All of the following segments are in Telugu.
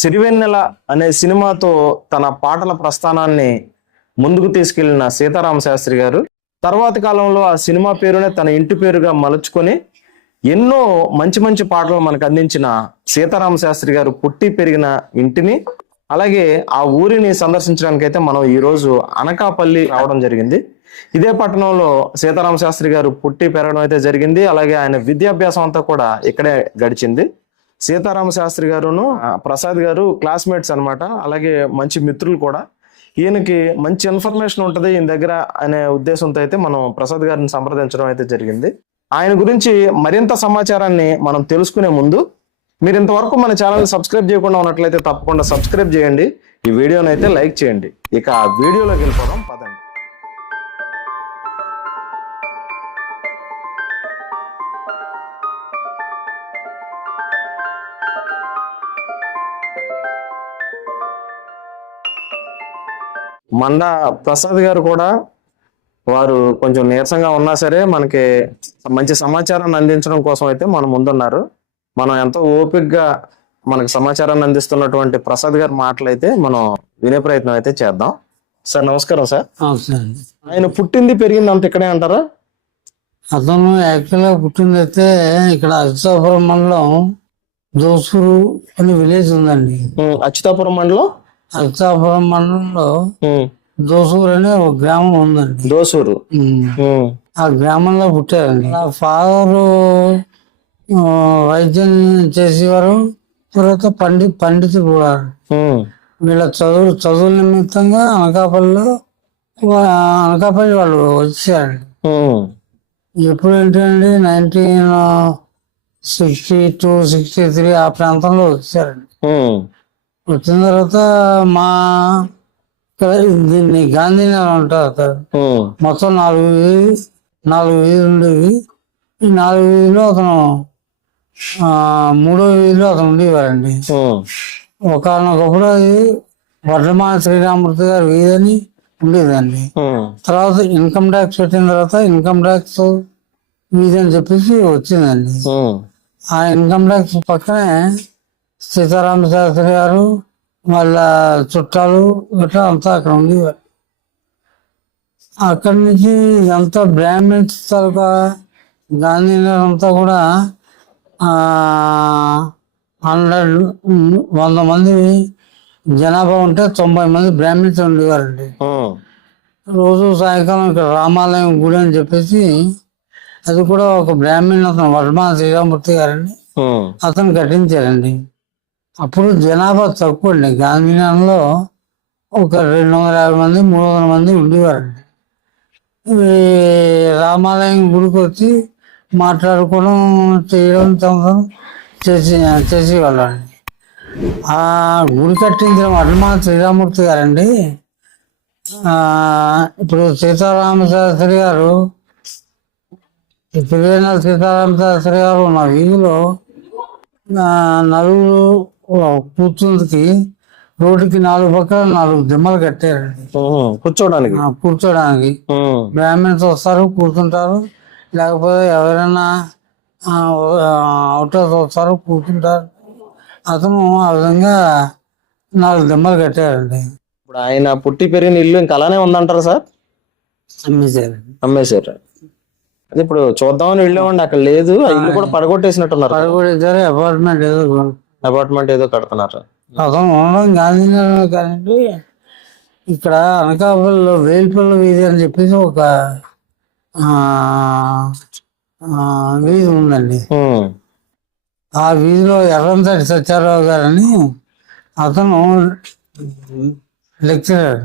సిరివెన్నెల అనే సినిమాతో తన పాటల ప్రస్థానాన్ని ముందుకు తీసుకెళ్ళిన సీతారామ శాస్త్రి గారు. తర్వాతి కాలంలో ఆ సినిమా పేరునే తన ఇంటి పేరుగా మలుచుకొని ఎన్నో మంచి మంచి పాటలు మనకు అందించిన సీతారామ శాస్త్రి గారు పుట్టి పెరిగిన ఇంటిని అలాగే ఆ ఊరిని సందర్శించడానికి అయితే మనం ఈరోజు అనకాపల్లి రావడం జరిగింది. ఇదే పట్టణంలో సీతారామ శాస్త్రి గారు పుట్టి పెరగడం అయితే జరిగింది. అలాగే ఆయన విద్యాభ్యాసం అంతా కూడా ఇక్కడే గడిచింది. సీతారామ శాస్త్రి గారును ఆ, ప్రసాద్ గారు క్లాస్మేట్స్ అన్నమాట. అలాగే మంచి మిత్రులు కూడా. ఈయనకి మంచి ఇన్ఫర్మేషన్ ఉంటుంది ఈయన దగ్గర అనే ఉద్దేశంతో అయితే మనం ప్రసాద్ గారిని సంప్రదించడం అయితే జరిగింది. ఆయన గురించి మరింత సమాచారాన్ని మనం తెలుసుకునే ముందు మీరు ఇంతవరకు మన ఛానల్ సబ్స్క్రైబ్ చేయకుండా ఉన్నట్లయితే తప్పకుండా సబ్స్క్రైబ్ చేయండి. ఈ వీడియోనైతే అయితే లైక్ చేయండి. ఇక ఆ వీడియోలోకి వెళ్ళిపోదాం పదండి. మండ ప్రసాద్ గారు కూడా వారు కొంచెం నీరసంగా ఉన్నా సరే మనకి మంచి సమాచారాన్ని అందించడం కోసం అయితే మన ముందున్నారు. మనం ఎంతో ఓపికగా మనకు సమాచారాన్ని అందిస్తున్నటువంటి ప్రసాద్ గారి మాటలు అయితే మనం వినే ప్రయత్నం అయితే చేద్దాం. సార్ నమస్కారం సార్. ఆయన పుట్టింది పెరిగింది అంత ఇక్కడే అంటారా? అతను యాక్చువల్గా పుట్టిందైతే ఇక్కడ అచ్యుతాపురం మండలం దోసూరు అనే విలేజ్ ఉందండి. అచ్యుతాపురం మండలం? అచ్యుతాపురం మండలంలో దోసూరు అనే ఒక గ్రామం ఉందండి. దోసూరు? ఆ గ్రామంలో పుట్టారండి. ఆ ఫాదరు వైద్యం చేసేవారు. తర్వాత పండి పండితులు కూడా. వీళ్ళ చదువు చదువుల నిమిత్తంగా అనకాపల్లిలో అనకాపల్లి వాళ్ళు వచ్చారండి. ఎప్పుడు ఏంటండి nineteen sixty two sixty three ఆ ప్రాంతంలో వచ్చారండి. వచ్చిన తర్వాత మా దీన్ని గాంధీనగర్ ఉమ్, మొత్తం నాలుగు వీధి నాలుగు వీధులు ఉండేవి ఈ నాలుగు వీధిలో అతను మూడో వీధిలో అతను ఉండేవారండి. ఒకనొకప్పుడు అది వర్ధమాన శ్రీరామూర్తి గారి వీధి అని ఉండేదండి. తర్వాత ఇన్కమ్ ట్యాక్స్ పెట్టిన తర్వాత ఇన్కమ్ ట్యాక్స్ వీధి అని చెప్పేసి వచ్చిందండి. ఆ ఇన్కమ్ ట్యాక్స్ పక్కనే సీతారామ శాస్త్రి గారు వాళ్ళ చుట్టాలు ఇట్లా అంతా అక్కడ ఉండేవారు. అక్కడి నుంచి ఇదంతా బ్రాహ్మిన్స్ తాలూకా గాంధీనగర్ అంతా కూడా హండ్రెడ్ వంద మంది జనాభా ఉంటే తొంభై మంది బ్రాహ్మిన్స్ ఉండేవారండి. రోజు సాయంకాలం ఇక్కడ రామాలయం గుడి అని చెప్పేసి అది కూడా ఒక బ్రాహ్మణ్ అతను వర్మ శ్రీరామూర్తి గారండి. అతను కట్టించారండి. అప్పుడు జనాభా తక్కువ అండి. గాంధీనగర్లో ఒక రెండు వందల యాభై మంది మూడు వందల మంది ఉండేవారండి. ఈ రామాలయం గుడికి వచ్చి మాట్లాడుకోవడం చేయడం తమసం చేసి చేసేవాళ్ళండి. ఆ గుడి కట్టించిన వర్మ శ్రీరామూర్తి గారండి. ఇప్పుడు సీతారామ శాస్త్రి గారు ఈ తిరువేనాల సీతారామ శాస్త్రి గారు ఉన్న వీధిలో నలుగురు కూర్చుందికి రోడ్డుకి నాలుగు పక్కల నాలుగు దిమ్మలు కట్టారండి కూర్చోడానికి. కూర్చోడానికి. బ్రాహ్మణ్స్ వస్తారు కూర్చుంటారు. లేకపోతే ఎవరైనా అవుటర్స్ వస్తారు కూర్చుంటారు. అతను ఆ విధంగా నాలుగు దిమ్మలు కట్టారండి. ఇప్పుడు ఆయన పుట్టి పెరిగిన ఇల్లు ఇంకా అలానే ఉందంటారా సార్? అమ్మేశారండి అమ్మేశారు. అదే ఇప్పుడు చూద్దామని వెళ్ళామండి అక్కడ లేదు. ఇల్లు కూడా పడగొట్టేసినట్టున్నారు. ఇద్దరు అపార్ట్మెంట్ ఏదో అపార్ట్మెంట్ ఏదో కడుతున్నారు. అతను ఉండడం గాంధీనగర్ ఇక్కడ అనకాపల్లిలో వేల్పల్లి వీధి అని చెప్పేసి ఒక వీధి ఉందండి. ఆ వీధిలో ఎర్రంతటి సత్యారావు గారని అతను లెక్చరర్.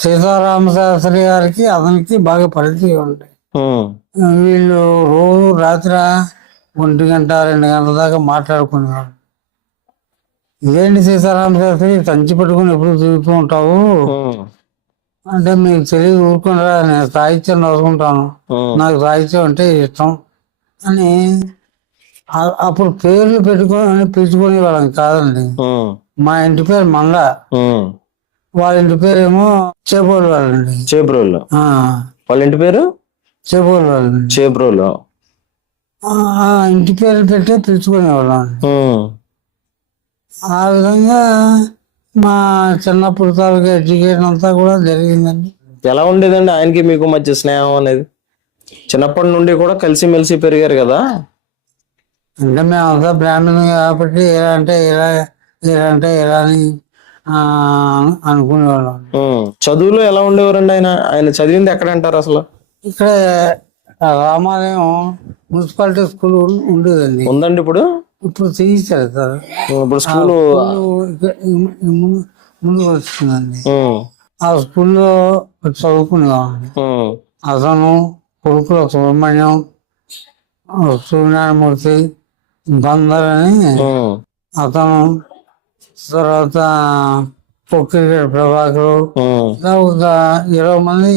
సీతారామ శాస్త్రి గారికి అతనికి బాగా పరిచయం ఉమ్, వీళ్ళు రోజు రాత్రి ఒంటి గంట రెండు గంటల దాకా మాట్లాడుకునేవారు ఇదేంటి సీతారామ శాస్త్రి తంచి పట్టుకుని ఎప్పుడు తిరుగుతూ ఉంటావు? అంటే మీకు తెలియదు ఊరుకుంటారా నేను సాహిత్యం ఉమ్, నాకు సాహిత్యం అంటే ఇష్టం అని అప్పుడు పేర్లు పెట్టుకొని పిలుచుకునే వాళ్ళం కాదండి మా ఇంటి పేరు ఉమ్. వాళ్ళ ఇంటి పేరు ఏమో వాళ్ళండి చేబ్రోలు. ఆ, వాళ్ళ ఇంటి పేరు? చేబోలు వాళ్ళండి చేబ్రోలు. ఇంటి పేరు పెట్టే పిలుచుకునేవాళ్ళం. ఉమ్, ఆ విధంగా మా చిన్నప్పుడు తాలూకా ఎడ్యుకేషన్ అంతా కూడా జరిగిందండి. ఎలా ఉండేదండి ఆయనకి మీకు మధ్య స్నేహం అనేది? చిన్నప్పటి నుండి కూడా కలిసిమెలిసి పెరిగారు కదా? అంటే మేమంతా బ్రాహ్మణులు కాబట్టి ఇలా అంటే ఇలా ఇలా అంటే ఇలా అని ఆ, అనుకునేవాళ్ళం. ఉమ్. చదువులో ఎలా ఉండేవారండి ఆయన? ఆయన చదివింది ఎక్కడ అంటారు అసలు? ఇక్కడ రామాలయం మున్సిపాలిటీ స్కూల్ ఉండేదండి. ఉందండి ఇప్పుడు? ఇప్పుడు తీయించారు సార్. ఇప్పుడు స్కూల్ ముందు ముందుకు వచ్చిందండి ఆ స్కూల్లో చదువుకునేవాడిని. అతను కొడుకుల సుబ్రహ్మణ్యం సూర్యనారాయణమూర్తి బందర్ అని అతను తర్వాత పొక్కిరిగడ ప్రభాకరు ఇలా ఒక ఇరవై మంది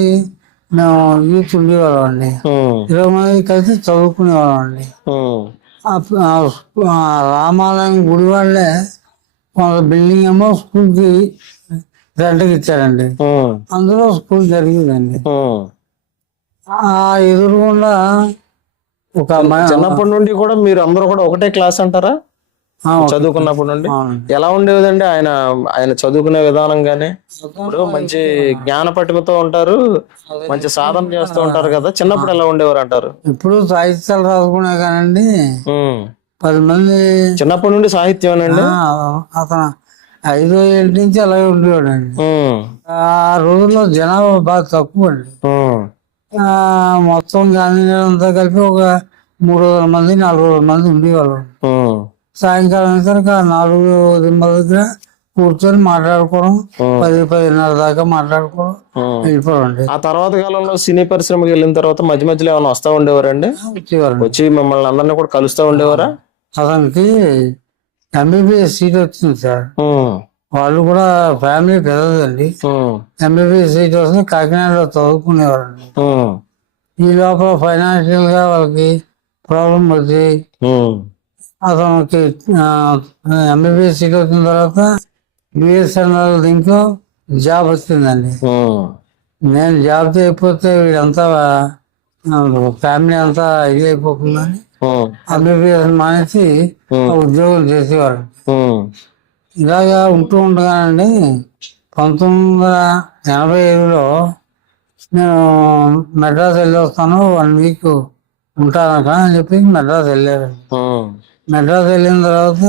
మేము యూత్ ఉండేవాళ్ళం అండి ఇరవై మంది కలిసి చదువుకునేవాళ్ళం అండి రామాలయం గుడి వాళ్ళే కొంత బిల్డింగ్ ఏమో స్కూల్కి రెంట్కి ఇచ్చారండి. అందులో స్కూల్ జరిగిందండి. ఆ. ఎదురుగుండా ఒక చిన్నప్పటి నుండి కూడా మీరు అందరూ కూడా ఒకటే క్లాస్ అంటారా? ఆ, చదువుకున్నప్పటి నుండి. ఎలా ఉండేదండి? ఆయన ఆయన చదువుకునే విధానం గానీ ఇప్పుడు మంచి జ్ఞాన పట్టుకతో ఉంటారు. మంచి సాధన చేస్తూ ఉంటారు కదా. చిన్నప్పుడు ఎలా ఉండేవారు అంటారు? ఇప్పుడు సాహిత్యాలు రాసుకునే కానండి. పది మంది చిన్నప్పటి నుండి సాహిత్యం అండి ఆ, అతను ఐదో ఏళ్ళ నుంచి అలాగే ఉండేవాడండి. ఆ రోజుల్లో జనాభా బాగా తక్కువ అండి ఆ, మొత్తం గాంధీ అంతా కలిపి ఒక మూడు వందల మంది నాలుగు వందల మంది ఉండేవాళ్ళు. సాయంకాలం ఆ నాలుగు దిమ్మల దగ్గర కూర్చొని మాట్లాడుకోవడం పది పదిన్నర దాకా మాట్లాడుకోవడం వెళ్ళిపోవండి ఆ తర్వాత కాలంలో సినీ పరిశ్రమకి వెళ్ళిన తర్వాత మధ్య మధ్యలో ఏమైనా వస్తా ఉండేవారండి? వచ్చేవారండి. వచ్చి మిమ్మల్ని అందరినీ కూడా కలుస్తూ ఉండేవారా? అతనికి ఎంబీబీఎస్ సీట్ వచ్చింది సార్. వాళ్ళు కూడా ఫ్యామిలీ పెద్దదండి. ఎంబీబీఎస్ సీట్ వస్తే కాకినాడలో చదువుకునేవారండి. ఈ లోపల ఫైనాన్షియల్గా వాళ్ళకి ప్రాబ్లం వచ్చి. అతనికి ఎంబీబీఎస్ సీట్ వచ్చిన తర్వాత బిఎస్ఎన్ఎల్ దీంట్లో జాబ్ వచ్చిందండి. నేను జాబ్ చేయకపోతే వీడంతా ఫ్యామిలీ అంతా ఇది అయిపోతుందని. ఎంబీబీఎస్ మానేసి ఉద్యోగం చేసేవారు. ఇలాగా ఉంటూ ఉండగానండి పంతొమ్మిది వందల ఎనభై ఏడులో నేను మెడ్రాస్ వెళ్ళి వస్తాను వన్ వీక్ ఉంటానక అని చెప్పి మెడ్రాస్ వెళ్ళారండి ఉమ్. మెడ్రాస్ వెళ్ళిన తర్వాత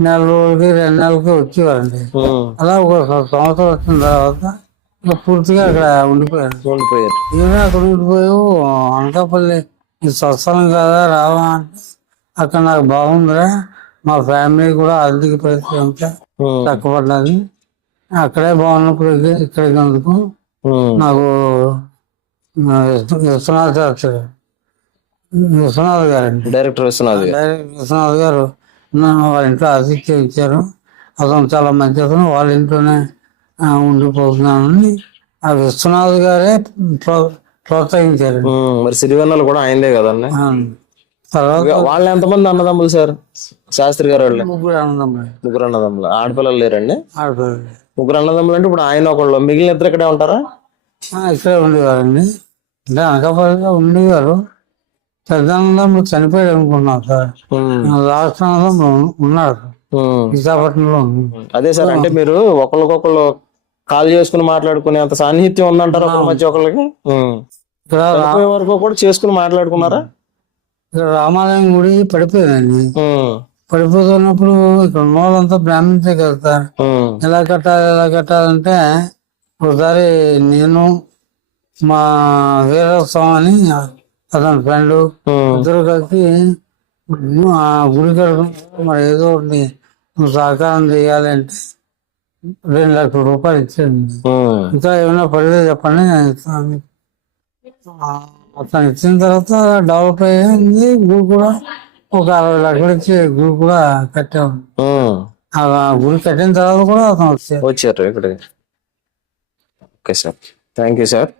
నెల రోజులకి రెండు నెలలకి వచ్చేవారండి. అలా ఒక సంవత్సరం వచ్చిన తర్వాత ఇక పూర్తిగా అక్కడ ఉండిపోయారు. ఉండిపోయారు. ఏమైనా అక్కడ ఉండిపోయావు? అనకాపల్లి స్వస్థలం కదా రావా అంటే అక్కడ నాకు బాగుందిరా. మా ఫ్యామిలీ కూడా ఆర్థిక పరిస్థితి అంతా. తక్కువపడ్డది అక్కడే బాగున్నప్పుడు ఇక్కడ- ఇక్కడికి అందుకు. నాకు విశ్వనాథ్ శాస్త్రి విశ్వనాథ్ గారండి డైరెక్టర్ విశ్వనాథ్ గారు. డైరెక్టర్ విశ్వనాథ్ గారు నన్ను వాళ్ళ ఇంట్లో ఆతిథ్యం ఇచ్చారు. అతను చాలా మంచి అతను. వాళ్ళ ఇంట్లోనే ఉండిపోతున్నానని ఆ విశ్వనాథ్ గారే ప్రో- ప్రోత్సహించారు. మరి సిరివెన్నెలు కూడా ఆయనదే కదండి. తర్వాత వాళ్ళు ఎంతమంది అన్నదమ్ములు సార్? శాస్త్రి గారు వాళ్ళు? ముగ్గురు అన్నదమ్ములు. ముగ్గురు అన్నదమ్ములు. ఆడపిల్లలు లేరండి? ఆడపిల్లలు. ముగ్గురు అన్నదమ్ములు అంటే ఇప్పుడు ఆయన ఒకళ్ళు. మిగిలిన ఇద్దరు ఇక్కడే ఉంటారా? ఇక్కడే ఉండేవారండి. అంటే అనకాపల్లిలో ఉండేవారు. పెద్ద అన్నదమ్ములు చనిపోయాడు అనుకున్నాం సార్ అన్నదమ్ములు ఉన్నాడు. విశాఖపట్నంలో అదే సార్ అంటే మీరు ఒకరికొకళ్ళు కాల్ చేసుకుని మాట్లాడుకునే అంత సాన్నిహిత్యం ఉందంటారా ఒకరి మధ్య ఒకరికి వరకు కూడా చేసుకుని మాట్లాడుకున్నారా? ఇక్కడ రామాలయం గుడి పడిపోయిందండి. పడిపోతున్నప్పుడు ఇక్కడ ఉన్న వాళ్ళంతా బ్రాహ్మణ్సే కదా సార్. ఎలా కట్టాలి ఎలా కట్టాలంటే ఒకసారి నేను మా వీరస్వామి అని అతని ఫ్రెండ్. ఇద్దరు కలిసి ఆ గుడి మరి ఏదో ఒకటి నువ్వు సహకారం చేయాలి అంటే రెండు లక్షల రూపాయలు ఇచ్చింది. ఇంకా ఏమైనా పడితే చెప్పండి నేను ఇస్తాను. అతను ఇచ్చిన తర్వాత డెవలప్ అయ్యింది గుడి కూడా ఒక అరవై లక్షలు ఇచ్చి గుడి కూడా కట్టాము. ఆ గుడి కట్టిన తర్వాత కూడా అతను వచ్చారు వచ్చారు ఇక్కడికి okay sir. Thank you sir.